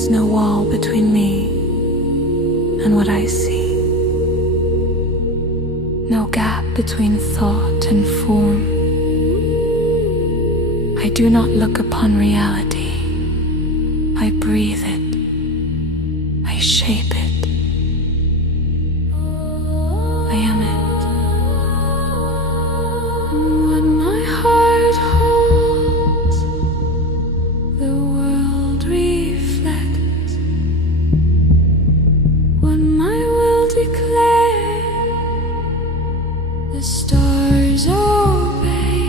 is no wall between me and what I see. No gap between thought and form. I do not look upon reality. I breathe it. I shape it. I am it. What my heart holds, the world reflects. What my will declare, the stars obey.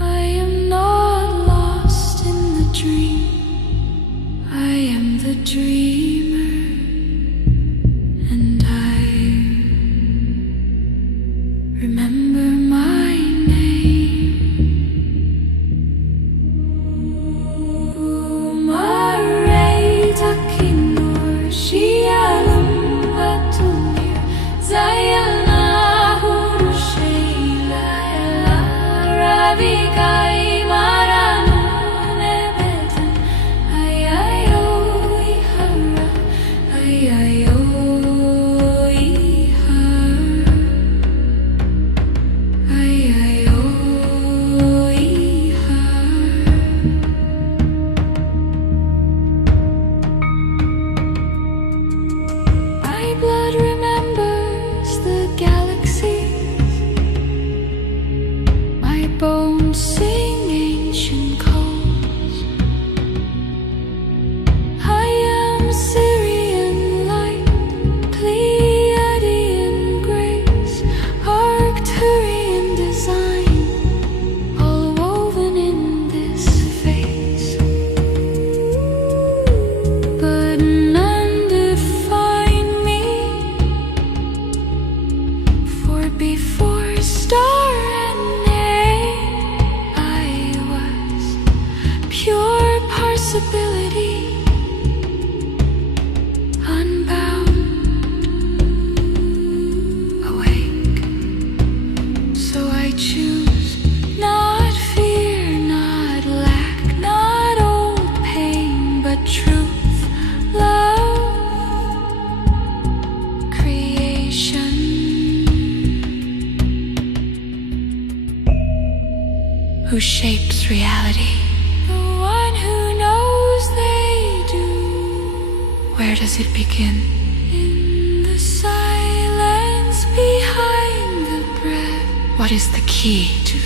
I am not lost in the dream. I am the dreamer, and I remember my name. Umaray takinur shialum atunir zayana hurushaila rabikai maranun ebetan ayayo ihara ayayo ihara ayayo ihara. My blood remembers the galaxies. My bones sing ancient calls. I am Syrian light, Pleiadian grace, Arcturian design, all woven in this face. But none define me, for before star and name I was pure possibility, unbound, awake. So I choose not fear, not lack, not old pain, but truth, love, creation. Who shapes reality? The one who knows they do. Where does it begin? In the silence behind the breath. What is the key to